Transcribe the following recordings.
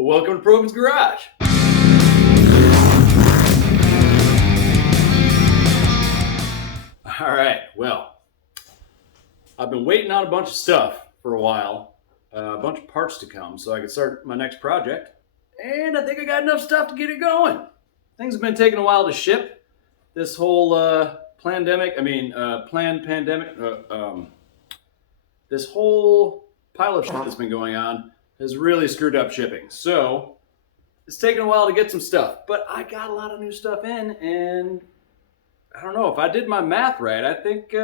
Well, welcome to Provins Garage. All right, well, I've been waiting on a bunch of stuff for a while, a bunch of parts to come so I can start my next project, and I think I got enough stuff to get it going. Things have been taking a while to ship. This whole this whole pile of shit that's been going on has really screwed up shipping. So it's taken a while to get some stuff, but I got a lot of new stuff in, and I don't know if I did my math right. I think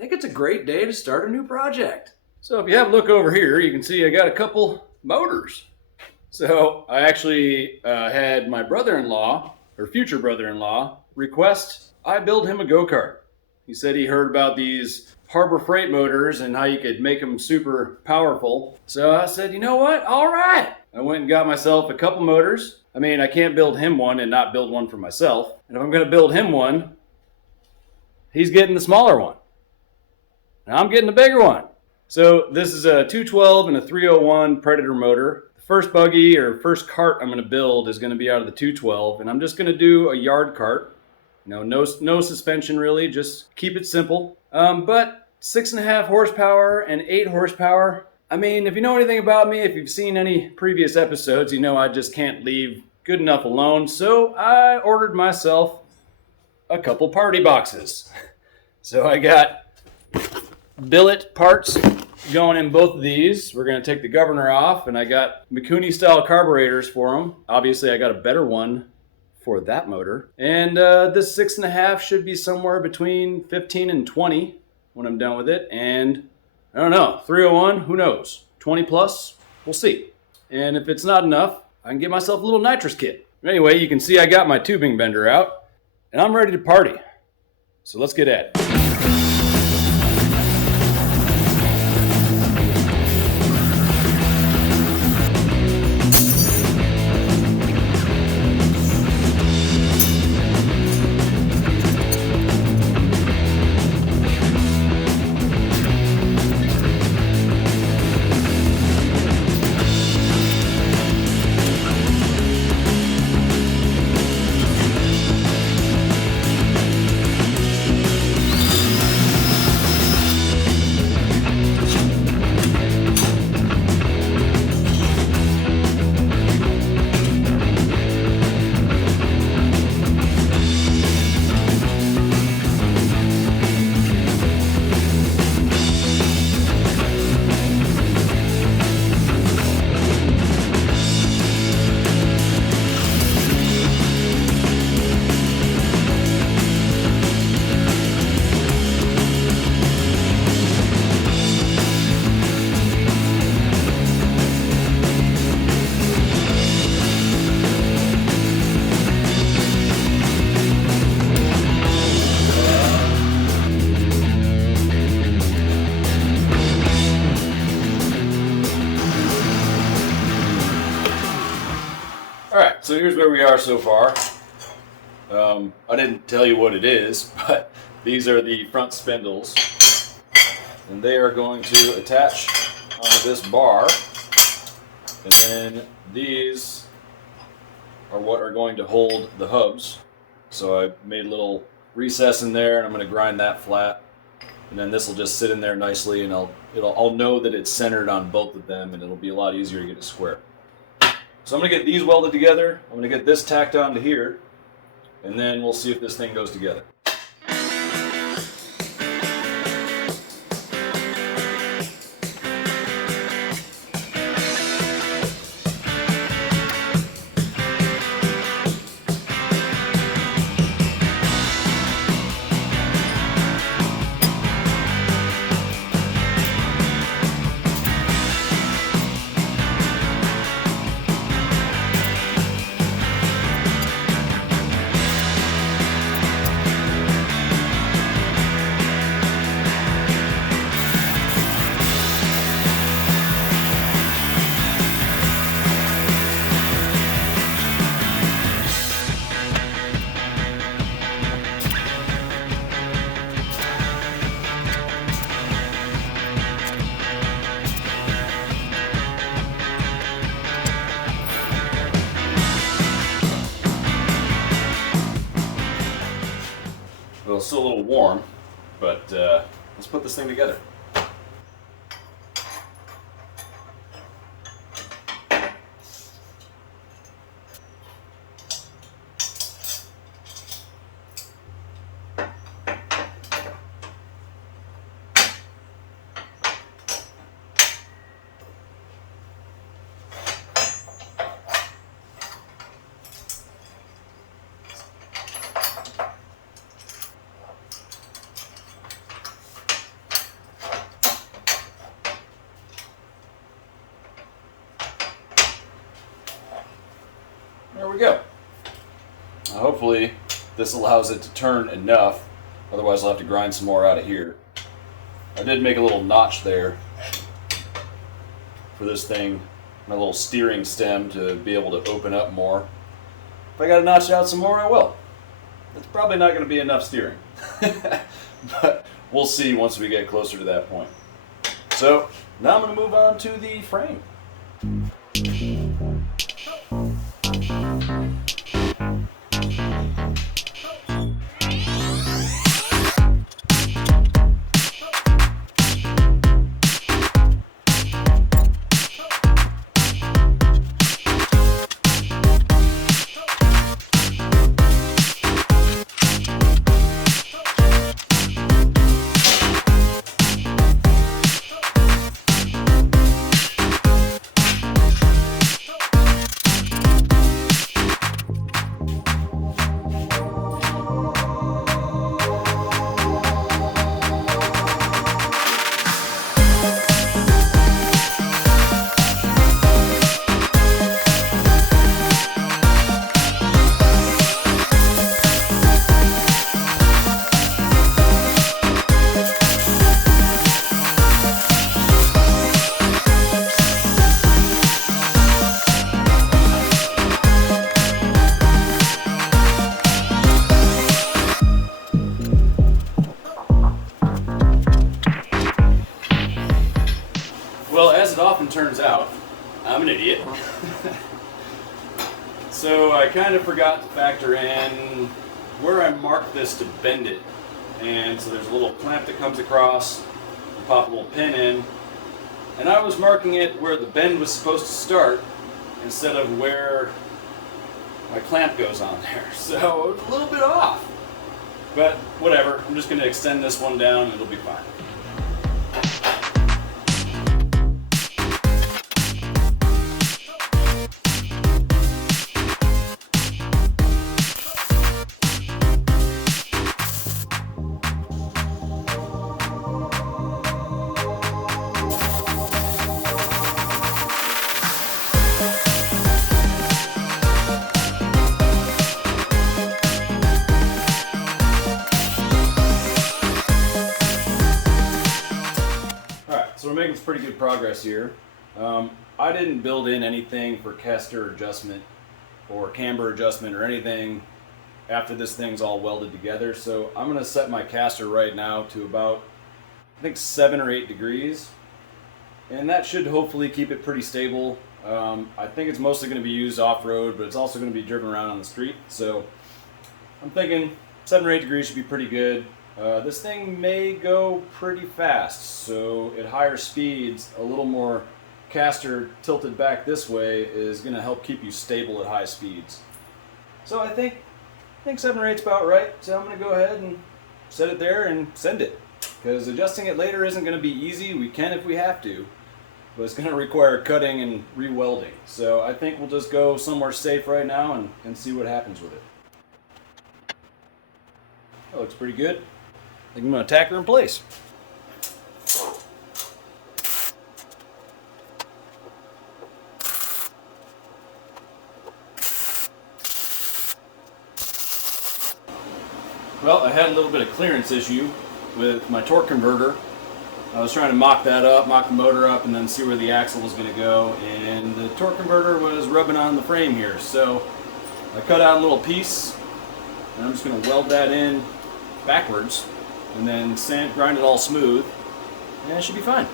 it's a great day to start a new project. So if you have a look over here, you can see I got a couple motors. So I actually had my brother-in-law, or future brother-in-law, request I build him a go-kart. He said he heard about these Harbor Freight motors and how you could make them super powerful. So I said, you know what? All right. I went and got myself a couple motors. I mean, I can't build him one and not build one for myself. And if I'm going to build him one, he's getting the smaller one. And I'm getting the bigger one. So this is a 212 and a 301 Predator motor. The first buggy or first cart I'm going to build is going to be out of the 212. And I'm just going to do a yard cart. No suspension really, just keep it simple. But 6.5 horsepower and 8 horsepower. I mean, if you know anything about me, if you've seen any previous episodes, you know I just can't leave good enough alone. So I ordered myself a couple party boxes. So I got billet parts going in both of these. We're going to take the governor off, and I got Mikuni style carburetors for them. Obviously, I got a better one for that motor. And this 6.5 should be somewhere between 15 and 20 when I'm done with it. And I don't know, 301, who knows? 20 plus, we'll see. And if it's not enough, I can get myself a little nitrous kit. Anyway, you can see I got my tubing bender out, and I'm ready to party. So let's get at it. So here's where we are so far. I didn't tell you what it is, but these are the front spindles, and they are going to attach onto this bar, and then these are what are going to hold the hubs. So I made a little recess in there, and I'm going to grind that flat, and then this will just sit in there nicely, and I'll know that it's centered on both of them, and it'll be a lot easier to get it square. So I'm going to get these welded together, I'm going to get this tacked onto here, and then we'll see if this thing goes together. it's still a little warm, but let's put this thing together. There we go. Hopefully this allows it to turn enough, otherwise I'll have to grind some more out of here. I did make a little notch there for this thing, my little steering stem, to be able to open up more. If I gotta notch out some more, I will. It's probably not going to be enough steering, but we'll see once we get closer to that point. So now I'm going to move on to the frame. Well, as it often turns out, I'm an idiot. So I kind of forgot to factor in where I marked this to bend it. And so there's a little clamp that comes across, you pop a little pin in, and I was marking it where the bend was supposed to start instead of where my clamp goes on there. So it was a little bit off. But whatever, I'm just going to extend this one down and it'll be fine. So we're making some pretty good progress here. I didn't build in anything for caster adjustment or camber adjustment or anything after this thing's all welded together. So I'm going to set my caster right now to about, I think, 7 or 8 degrees. And that should hopefully keep it pretty stable. I think it's mostly going to be used off-road, but it's also going to be driven around on the street. So I'm thinking 7 or 8 degrees should be pretty good. This thing may go pretty fast, so at higher speeds, a little more caster tilted back this way is going to help keep you stable at high speeds. So I think 7 or 8 is about right, so I'm going to go ahead and set it there and send it. Because adjusting it later isn't going to be easy. We can if we have to, but it's going to require cutting and re-welding. So I think we'll just go somewhere safe right now and see what happens with it. That looks pretty good. I think I'm going to tack her in place. Well, I had a little bit of clearance issue with my torque converter. I was trying to mock that up, mock the motor up, and then see where the axle was going to go. And the torque converter was rubbing on the frame here. So I cut out a little piece, and I'm just going to weld that in backwards. And then grind it all smooth, and it should be fine.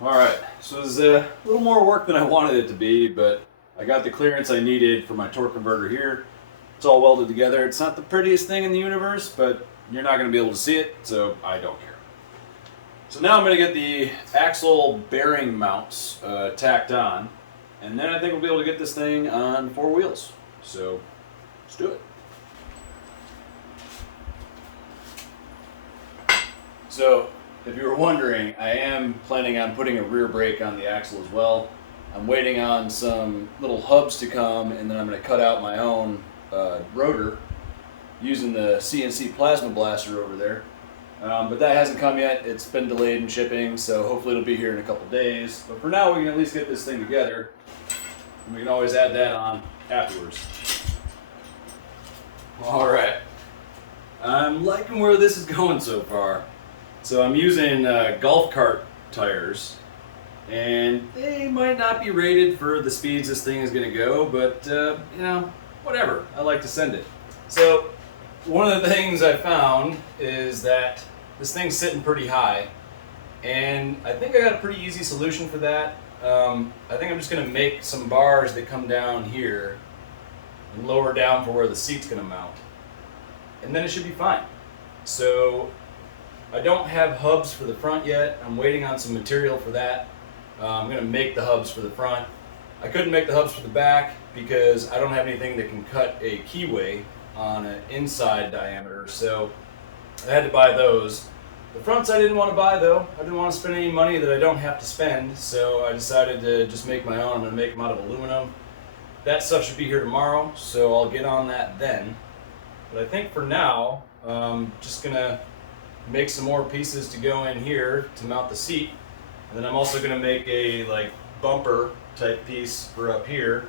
Alright, so it was a little more work than I wanted it to be, but I got the clearance I needed for my torque converter here. It's all welded together. It's not the prettiest thing in the universe, but you're not going to be able to see it, so I don't care. So now I'm going to get the axle bearing mounts tacked on, and then I think we'll be able to get this thing on 4 wheels. So let's do it. So if you were wondering, I am planning on putting a rear brake on the axle as well. I'm waiting on some little hubs to come, and then I'm going to cut out my own rotor using the CNC plasma blaster over there. But that hasn't come yet. It's been delayed in shipping, so hopefully it'll be here in a couple days. But for now, we can at least get this thing together, and we can always add that on afterwards. All right. I'm liking where this is going so far. So I'm using golf cart tires, and they might not be rated for the speeds this thing is going to go, but you know, whatever. I like to send it. So one of the things I found is that this thing's sitting pretty high, and I think I got a pretty easy solution for that. I think I'm just going to make some bars that come down here and lower down for where the seat's going to mount, and then it should be fine. So I don't have hubs for the front yet. I'm waiting on some material for that. I'm going to make the hubs for the front. I couldn't make the hubs for the back because I don't have anything that can cut a keyway on an inside diameter, so I had to buy those. The fronts I didn't want to buy though. I didn't want to spend any money that I don't have to spend, so I decided to just make my own. I'm going to make them out of aluminum. That stuff should be here tomorrow, so I'll get on that then. But I think for now, I'm just going to make some more pieces to go in here to mount the seat, and then I'm also going to make a bumper type piece for up here,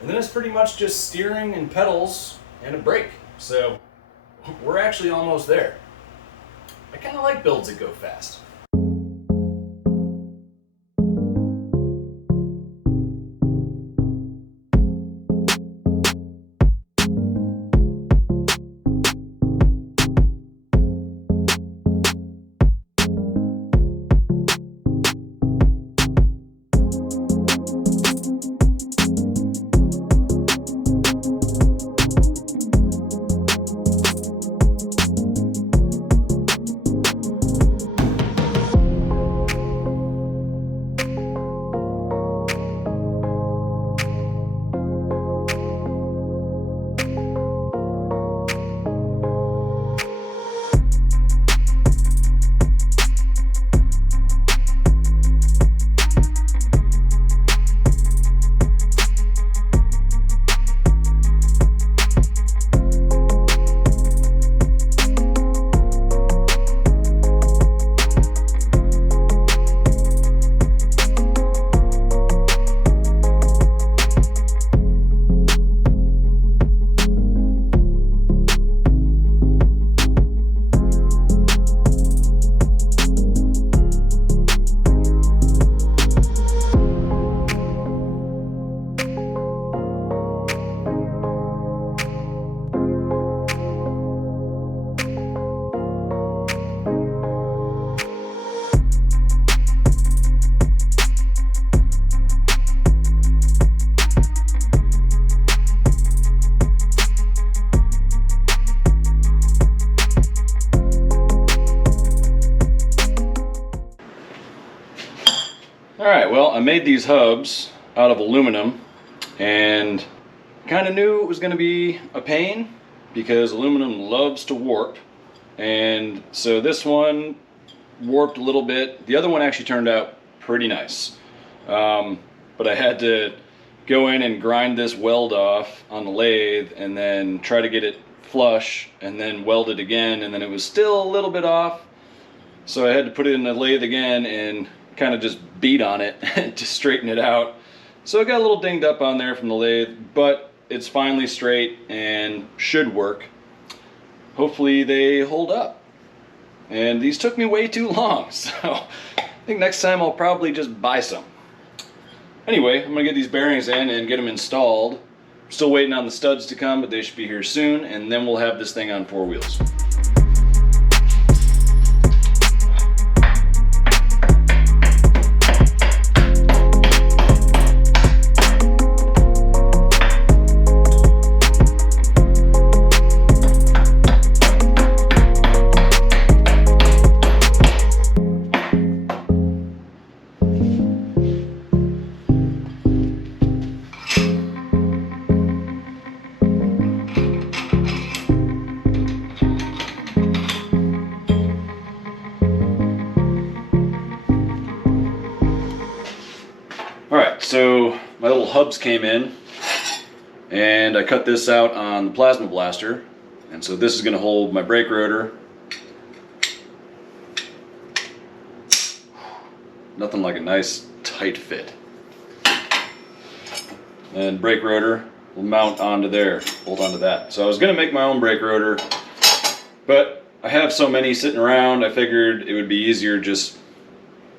and then it's pretty much just steering and pedals and a brake. So we're actually almost there. I kind of like builds that go fast. Alright, well, I made these hubs out of aluminum, and kind of knew it was going to be a pain because aluminum loves to warp, and so this one warped a little bit. The other one actually turned out pretty nice, but I had to go in and grind this weld off on the lathe and then try to get it flush and then weld it again, and then it was still a little bit off, so I had to put it in the lathe again and kind of just beat on it to straighten it out. So it got a little dinged up on there from the lathe, but it's finally straight and should work. Hopefully they hold up. And these took me way too long, so I think next time I'll probably just buy some. Anyway, I'm gonna get these bearings in and get them installed. I'm still waiting on the studs to come, but they should be here soon, and then we'll have this thing on 4 wheels. so my little hubs came in, and I cut this out on the plasma blaster, and so this is going to hold my brake rotor. Nothing like a nice tight fit. And brake rotor will mount onto there, bolt onto that. So I was going to make my own brake rotor, but I have so many sitting around, I figured it would be easier just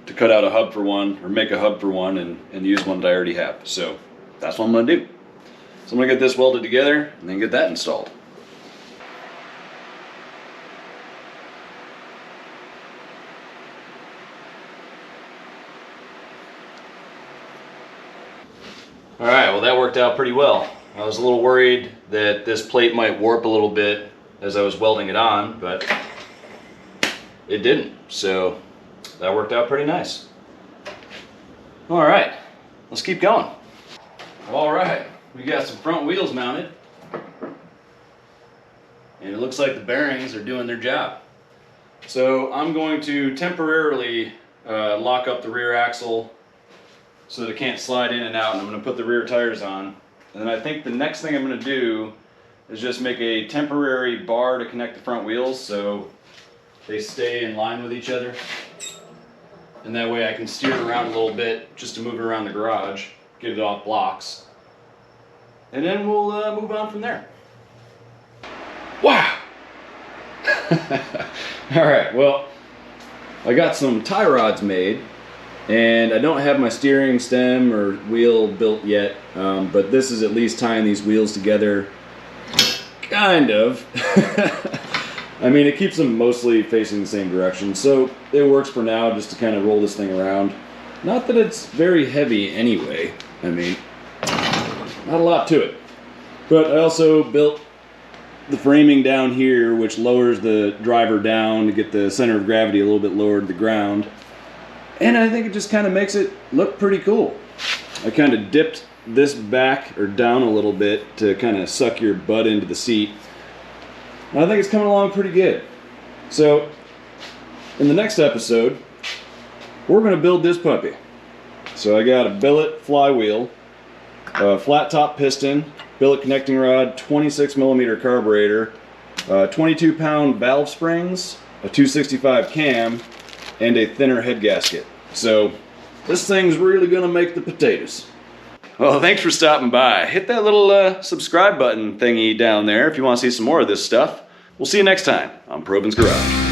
to cut out a hub for one, or make a hub for one, and use one that I already have. So that's what I'm going to do. So I'm going to get this welded together and then get that installed. Alright, well that worked out pretty well. I was a little worried that this plate might warp a little bit as I was welding it on, but it didn't. So that worked out pretty nice. Alright, let's keep going. Alright, we got some front wheels mounted. And it looks like the bearings are doing their job. So I'm going to temporarily lock up the rear axle so that it can't slide in and out, and I'm going to put the rear tires on. And then I think the next thing I'm going to do is just make a temporary bar to connect the front wheels so they stay in line with each other. And that way I can steer it around a little bit just to move it around the garage, get it off blocks. And then we'll move on from there. Wow! Alright, well, I got some tie rods made. And I don't have my steering stem or wheel built yet, but this is at least tying these wheels together, kind of. I mean, it keeps them mostly facing the same direction, so it works for now just to kind of roll this thing around. Not that it's very heavy anyway, I mean, not a lot to it. But I also built the framing down here, which lowers the driver down to get the center of gravity a little bit lower to the ground. And I think it just kind of makes it look pretty cool. I kind of dipped this back or down a little bit to kind of suck your butt into the seat. And I think it's coming along pretty good. So, in the next episode, we're going to build this puppy. So I got a billet flywheel, a flat top piston, billet connecting rod, 26mm carburetor, 22-pound valve springs, a 265 cam, and a thinner head gasket. So this thing's really gonna make the potatoes. Well, thanks for stopping by. Hit that little subscribe button thingy down there if you want to see some more of this stuff. We'll see you next time on Provins Garage.